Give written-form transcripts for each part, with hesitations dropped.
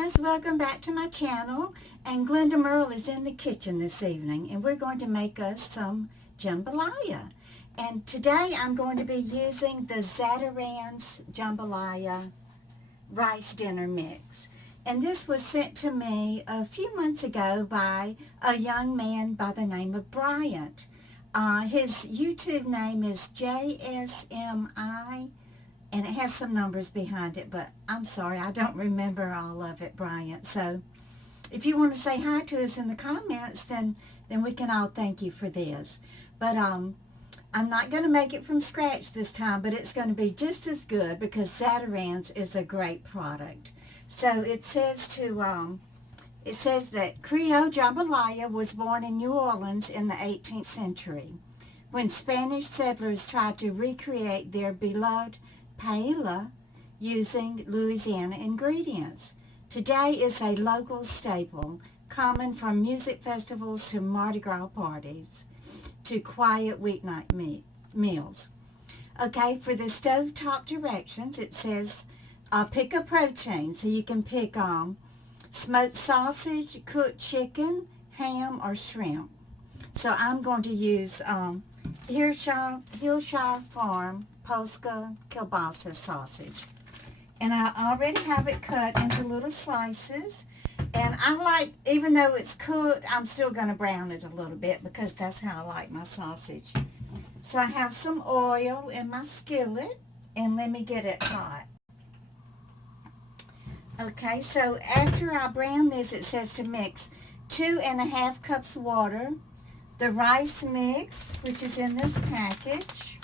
guys, welcome back to my channel. And Glenda Merle is in the kitchen this evening, and we're going to make us some jambalaya. And today I'm going to be using the ZATARAIN'S jambalaya rice dinner mix. And this was sent to me a few months ago by a young man by the name of Bryant. His YouTube name is JSMI, and it has some numbers behind it, but I'm sorry, I don't remember all of it, Bryant. So if you want to say hi to us in the comments, then we can all thank you for this. But I'm not going to make it from scratch this time, but it's going to be just as good because ZATARAIN'S is a great product. So it says that Creole jambalaya was born in New Orleans in the 18th century when Spanish settlers tried to recreate their beloved paella using Louisiana ingredients. Today is a local staple, common from music festivals to Mardi Gras parties to quiet weeknight meals. Okay, for the stovetop directions, it says pick a protein. So you can pick smoked sausage, cooked chicken, ham, or shrimp. So I'm going to use Hillshire Farm Polska kielbasa sausage. And I already have it cut into little slices. And I like, even though it's cooked, I'm still going to brown it a little bit because that's how I like my sausage. So I have some oil in my skillet, and let me get it hot. Okay, so after I brown this, it says to mix 2½ cups water, the rice mix, which is in this package,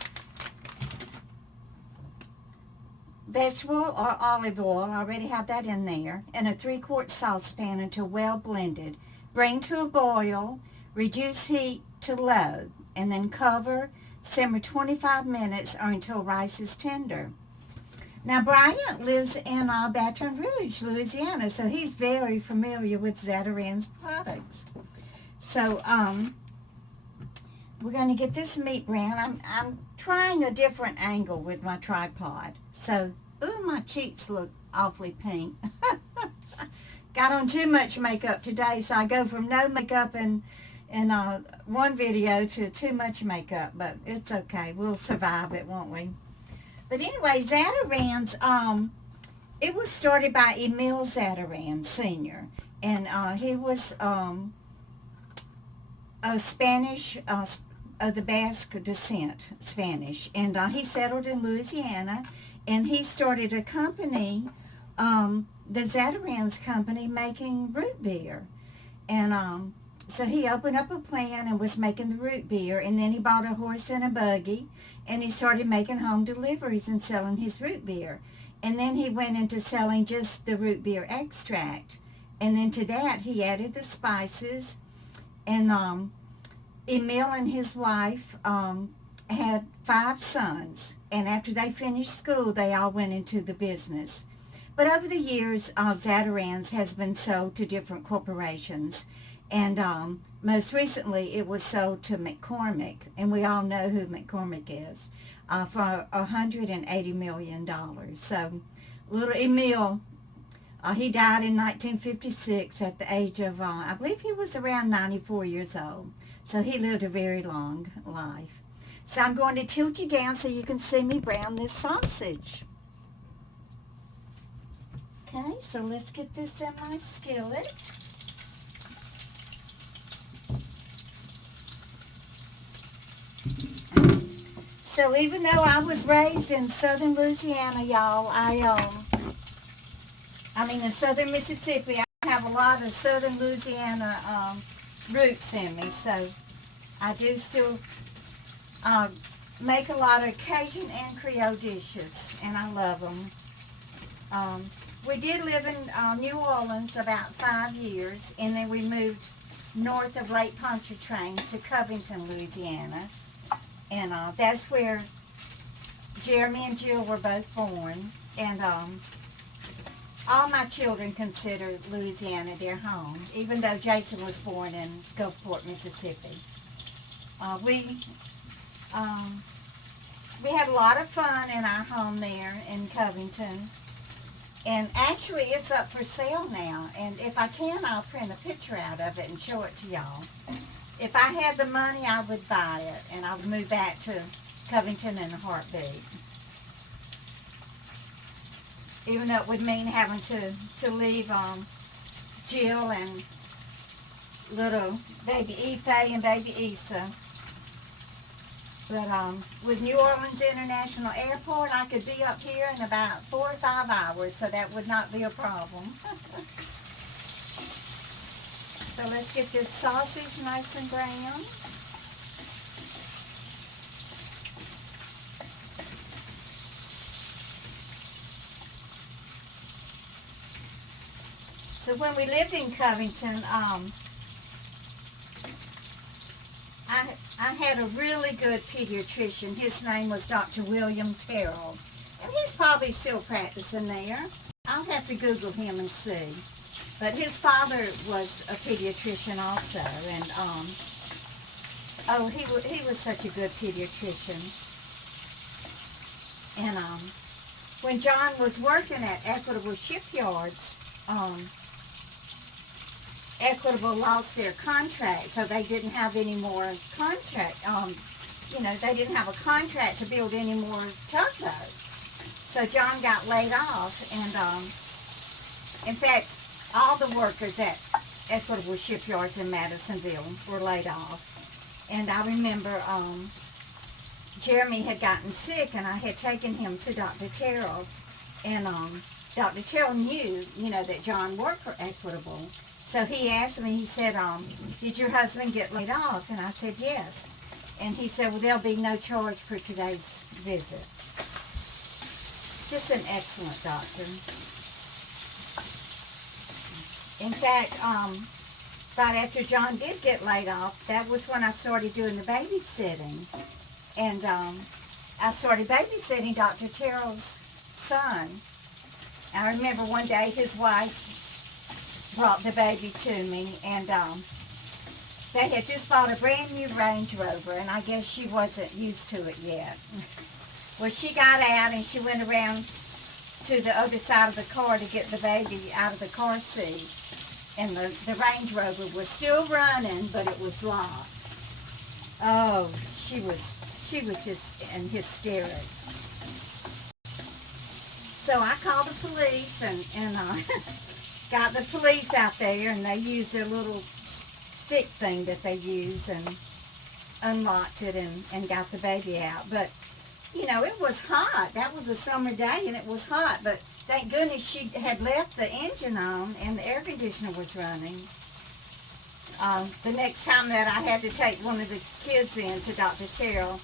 vegetable or olive oil, I already have that in there, and a 3-quart saucepan until well blended. Bring to a boil, reduce heat to low, and then cover, simmer 25 minutes or until rice is tender. Now, Bryant lives in Baton Rouge, Louisiana, so he's very familiar with ZATARAIN'S products. So, we're going to get this meat brown. I'm trying a different angle with my tripod. So, ooh, my cheeks look awfully pink. Got on too much makeup today, so I go from no makeup in one video to too much makeup, but it's okay. We'll survive it, won't we? But anyway, ZATARAIN'S, it was started by Emil ZATARAIN Sr., and he was a Spanish, of the Basque descent, Spanish, and he settled in Louisiana, and he started a company, the ZATARAIN'S company, making root beer. And so he opened up a plant and was making the root beer, and then he bought a horse and a buggy, and he started making home deliveries and selling his root beer. And then he went into selling just the root beer extract. And then to that, he added the spices. And Emil and his wife had 5 sons. And after they finished school, they all went into the business. But over the years, ZATARAIN'S has been sold to different corporations. And most recently, it was sold to McCormick, and we all know who McCormick is, for $180 million. So little Emil, he died in 1956 at the age of, I believe he was around 94 years old. So he lived a very long life. So I'm going to tilt you down so you can see me brown this sausage. Okay, so let's get this in my skillet. So even though I was raised in southern Louisiana, y'all, in southern Mississippi, I have a lot of southern Louisiana roots in me. So I do still make a lot of Cajun and Creole dishes, and I love them. We did live in New Orleans about 5 years, and then we moved north of Lake Pontchartrain to Covington, Louisiana. And that's where Jeremy and Jill were both born. And all my children consider Louisiana their home, even though Jason was born in Gulfport, Mississippi. We had a lot of fun in our home there in Covington. And actually, it's up for sale now. And if I can, I'll print a picture out of it and show it to y'all. If I had the money, I would buy it. And I would move back to Covington in a heartbeat. Even though it would mean having to leave Jill and little baby Ife and baby Issa. But with New Orleans International Airport, I could be up here in about 4 or 5 hours, so that would not be a problem. So let's get this sausage nice and brown. So when we lived in Covington, I had a really good pediatrician. His name was Dr. William Terrell. And he's probably still practicing there. I'll have to Google him and see. But his father was a pediatrician also. And, oh, he was such a good pediatrician. And when John was working at Equitable Shipyards, Equitable lost their contract, so they didn't have any more contract. You know, they didn't have a contract to build any more tugboats. So John got laid off, and in fact, all the workers at Equitable Shipyards in Madisonville were laid off. And I remember Jeremy had gotten sick, and I had taken him to Dr. Terrell, and Dr. Terrell knew, you know, that John worked for Equitable. So he asked me, he said, did your husband get laid off? And I said, yes. And he said, well, there'll be no charge for today's visit. Just an excellent doctor. In fact, right after John did get laid off, that was when I started doing the babysitting. And I started babysitting Dr. Terrell's son. I remember one day his wife brought the baby to me, and they had just bought a brand new Range Rover, and I guess she wasn't used to it yet. Well, she got out and she went around to the other side of the car to get the baby out of the car seat, and the Range Rover was still running, but it was locked. Oh, she was just in hysterics. So I called the police and got the police out there, and they used their little stick thing that they use and unlocked it and got the baby out. But, you know, it was hot. That was a summer day, and it was hot. But thank goodness she had left the engine on and the air conditioner was running. The next time that I had to take one of the kids in to Dr. Terrell,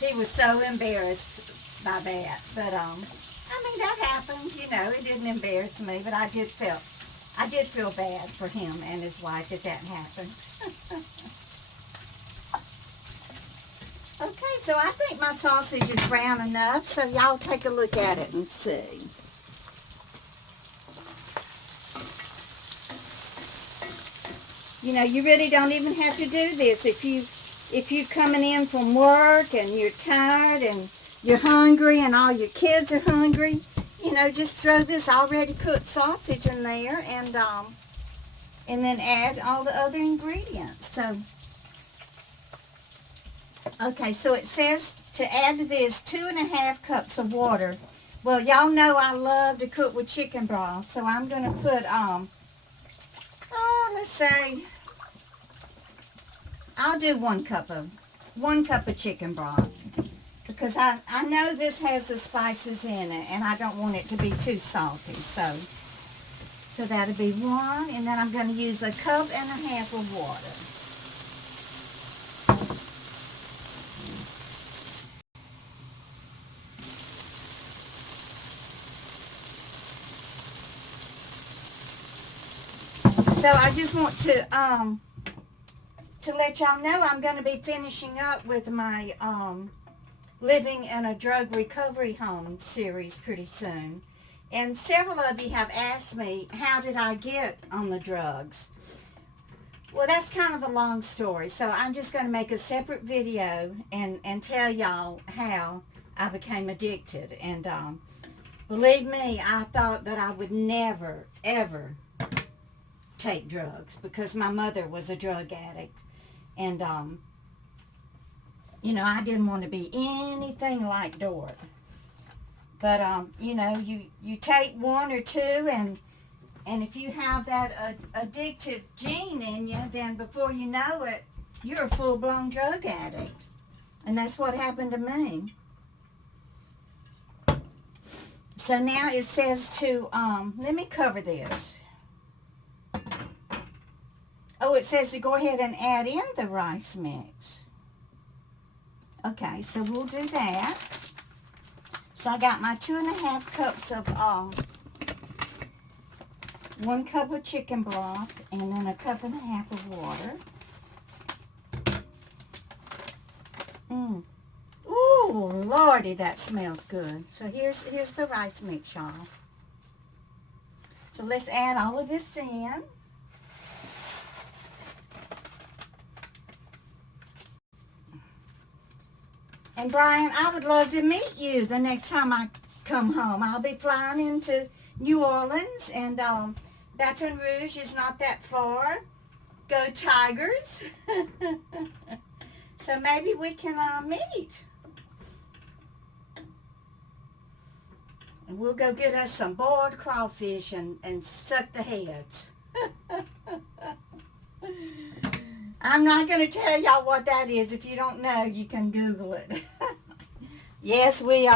he was so embarrassed by that. But, I mean, that happened. You know, it didn't embarrass me, but I did feel bad for him and his wife that happened. Okay, so I think my sausage is brown enough, so y'all take a look at it and see. You know, you really don't even have to do this. If you're coming in from work and you're tired and you're hungry and all your kids are hungry, you know, just throw this already cooked sausage in there and then add all the other ingredients. So, okay, so it says to add to this 2½ cups of water. Well, y'all know I love to cook with chicken broth, so I'm going to put, let's say, I'll do 1 cup of chicken broth. Because I know this has the spices in it, and I don't want it to be too salty. So that'll be 1, and then I'm going to use 1.5 cups of water. So I just want to let y'all know I'm going to be finishing up with my Living in a Drug Recovery Home series pretty soon. And several of you have asked me, how did I get on the drugs? Well, that's kind of a long story, so I'm just going to make a separate video and tell y'all how I became addicted. And Believe me, I thought that I would never, ever take drugs because my mother was a drug addict. And, you know, I didn't want to be anything like Dora. But, you know, you take one or two, and if you have that addictive gene in you, then before you know it, you're a full-blown drug addict. And that's what happened to me. So now it says to, let me cover this. Oh, it says to go ahead and add in the rice mix. Okay, so we'll do that. So I got my 2.5 cups of 1 cup of chicken broth, and then 1.5 cups of water. Ooh, Lordy, that smells good. So here's the rice mix, y'all. So let's add all of this in. And Brian, I would love to meet you the next time I come home. I'll be flying into New Orleans, and Baton Rouge is not that far. Go Tigers. So maybe we can meet. And we'll go get us some boiled crawfish and suck the heads. I'm not going to tell y'all what that is. If you don't know, you can Google it. Yes, we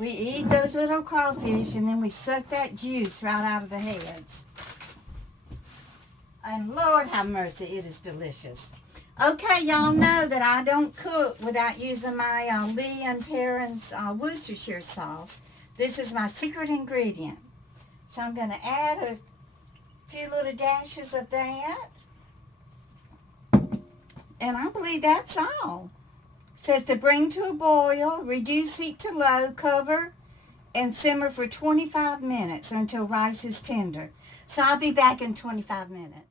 eat those little crawfish, and then we suck that juice right out of the heads. And Lord have mercy, it is delicious. Okay, y'all know that I don't cook without using my Lee and Perrin's Worcestershire sauce. This is my secret ingredient. So I'm going to add a few little dashes of that. And I believe that's all. It says to bring to a boil, reduce heat to low, cover, and simmer for 25 minutes until rice is tender. So I'll be back in 25 minutes.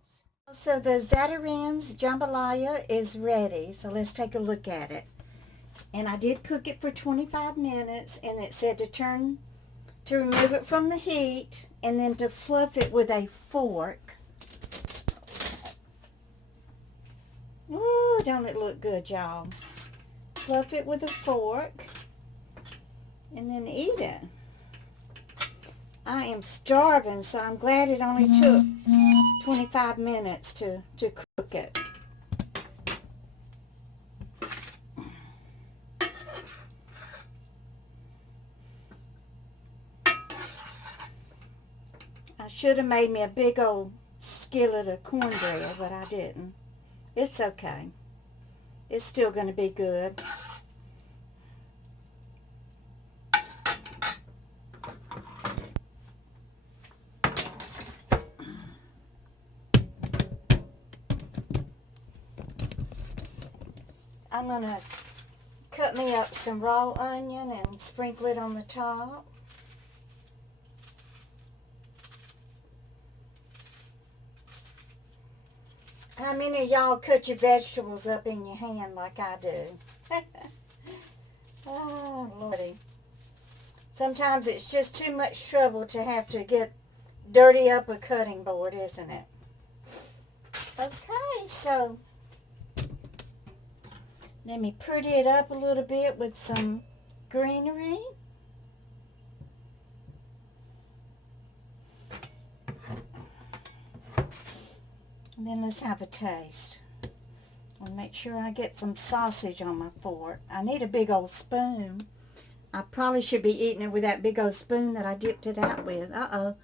So the ZATARAIN'S Jambalaya is ready. So let's take a look at it. And I did cook it for 25 minutes, and it said to remove it from the heat, and then to fluff it with a fork. Ooh, don't it look good, y'all? Fluff it with a fork, and then eat it. I am starving, so I'm glad it only took 25 minutes to cook it. I should have made me a big old skillet of cornbread, but I didn't. It's okay. It's still going to be good. I'm going to cut me up some raw onion and sprinkle it on the top. How many of y'all cut your vegetables up in your hand like I do? Oh, Lordy. Sometimes it's just too much trouble to have to get dirty up a cutting board, isn't it? Okay, so let me pretty it up a little bit with some greenery. And then let's have a taste. I'll make sure I get some sausage on my fork. I need a big old spoon. I probably should be eating it with that big old spoon that I dipped it out with. Uh-oh.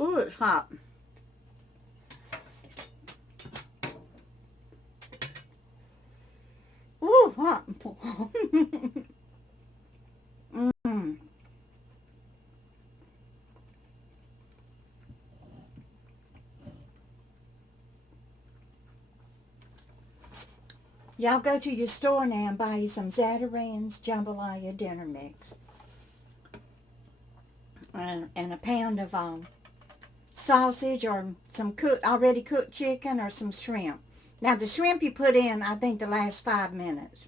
Ooh, it's hot. Ooh, hot. Mmm. Y'all go to your store now and buy you some ZATARAIN'S Jambalaya dinner mix. And a pound of sausage or some already cooked chicken or some shrimp. Now the shrimp you put in, I think, the last 5 minutes.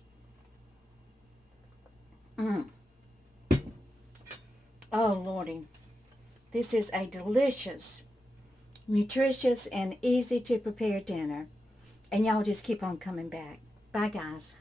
Oh, Lordy. This is a delicious, nutritious, and easy to prepare dinner. And y'all just keep on coming back. Bye, guys.